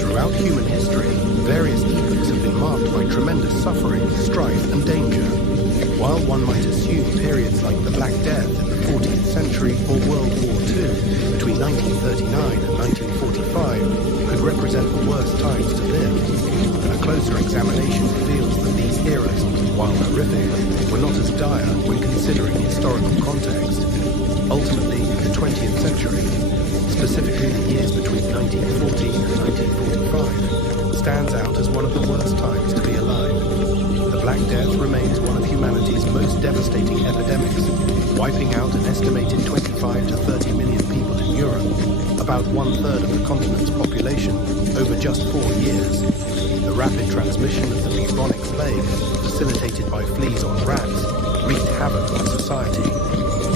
Throughout human history, various epochs have been marked by tremendous suffering, strife, and danger. While one might assume periods like the Black Death in the 14th century or World War II between 1939 and 1945 could represent the worst times to live, a closer examination reveals that these eras, while horrific, were not as dire when considering historical context. Ultimately, the 20th century, specifically the years between 1914 and 1945, stands out as one of the worst times to be alive. The Black Death remains one of humanity's most devastating epidemics, wiping out an estimated 25 to 30 million people in Europe, about 1/3 of the continent's population, over just 4 years. The rapid transmission of the bubonic plague, facilitated by fleas on rats, wreaked havoc on society.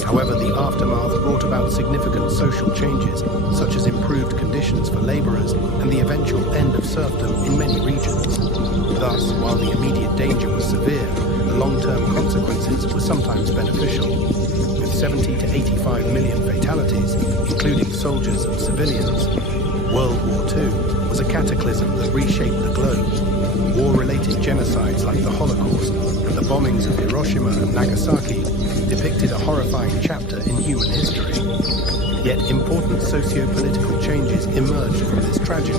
However, the aftermath brought about significant social changes, such as improved conditions for laborers and the eventual end of serfdom in many regions. Thus, while the immediate danger was severe, the long-term consequences were sometimes beneficial. With 70 to 85 million fatalities, including soldiers and civilians, World War II was a cataclysm that reshaped the globe. War-related genocides like the Holocaust and the bombings of Hiroshima and Nagasaki depicted a horrifying chapter in human history. Yet important socio-political changes emerged from this tragedy.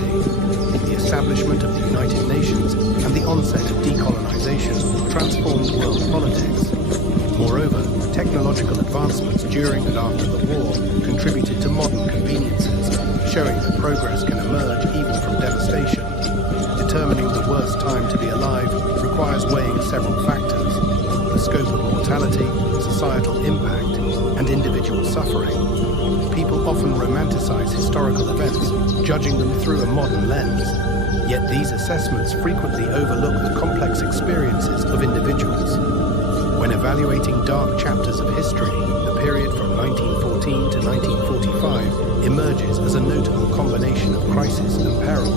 The establishment of the United Nations and the onset of decolonization transformed world politics. Moreover, technological advancements during and after the war contributed to modern conveniences, showing that progress can emerge even from devastation. Determining the worst time to be alive requires weighing several factors: the scope of mortality, societal impact, and individual suffering. People often romanticize historical events, judging them through a modern lens. Yet these assessments frequently overlook the complex experiences of individuals. When evaluating dark chapters of history, the period from 1914 to 1945 emerges as a notable combination of crisis and peril.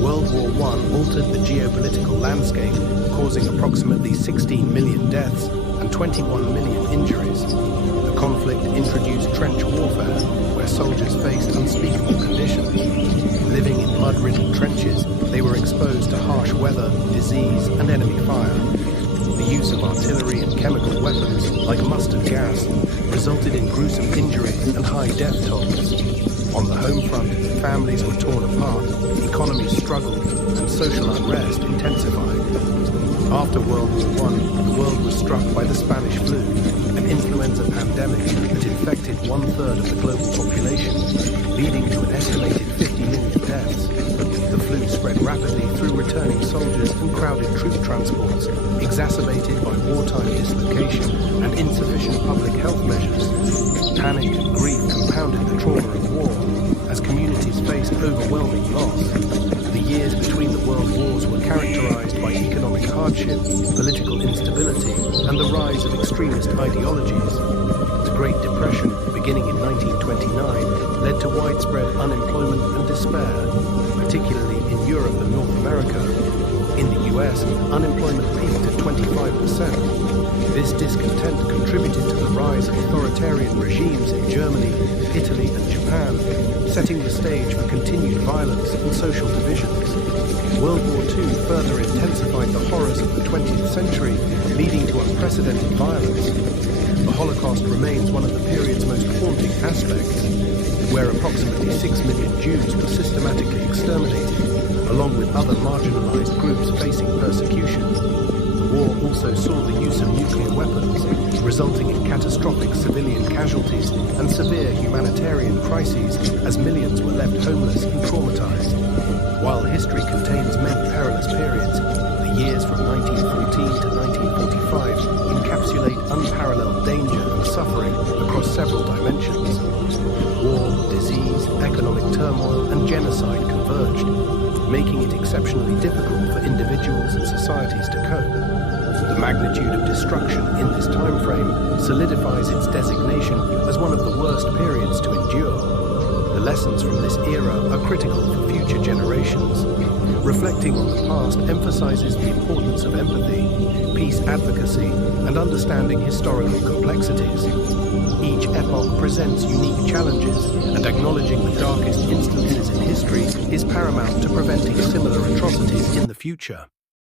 World War I altered the geopolitical landscape, causing approximately 16 million deaths and 21 million injuries. The conflict introduced trench warfare, where soldiers faced unspeakable conditions. Living in mud-ridden trenches, they were exposed to harsh weather, disease, and enemy fire. The use of artillery and chemical weapons, like mustard gas, resulted in gruesome injury and high death tolls. On the home front, families were torn apart, economies struggled, and social unrest intensified. After World War I, the world was struck by the Spanish flu, an influenza pandemic that infected 1/3 of the global population, leading to an estimated 50 million deaths. The flu spread rapidly through returning soldiers and crowded troop transports, exacerbated by wartime dislocation and insufficient public health measures. Panic and grief compounded the trauma of war, as communities faced overwhelming loss. The years between the world wars were characterized by economic hardship, political instability, and the rise of extremist ideologies. The Great Depression, beginning in 1929, led to widespread unemployment and despair, particularly in Europe and North America. In the US, unemployment peaked at 25%. This discontent contributed to the rise of authoritarian regimes in Germany, Italy, and Japan, setting the stage for continued violence and social divisions. World War II further intensified the horrors of the 20th century, leading to unprecedented violence. The Holocaust remains one of the period's most haunting aspects, where approximately 6 million Jews were systematically exterminated, along with other marginalized groups facing persecution. The war also saw the use of nuclear weapons, resulting in catastrophic civilian casualties and severe humanitarian crises as millions were left homeless and traumatized. While history contains many perilous periods, the years from 1914 to 1945 encapsulate unparalleled danger and suffering across several dimensions. War, disease, economic turmoil, and genocide converged, making it exceptionally difficult for individuals and societies to cope. The magnitude of destruction in this time frame solidifies its designation as one of the worst periods to endure. The Lessons from this era are critical for future generations. Reflecting on the past emphasizes the importance of empathy, peace advocacy, and understanding historical complexities. Each epoch presents unique challenges, and acknowledging the darkest instances in history is paramount to preventing similar atrocities in the future.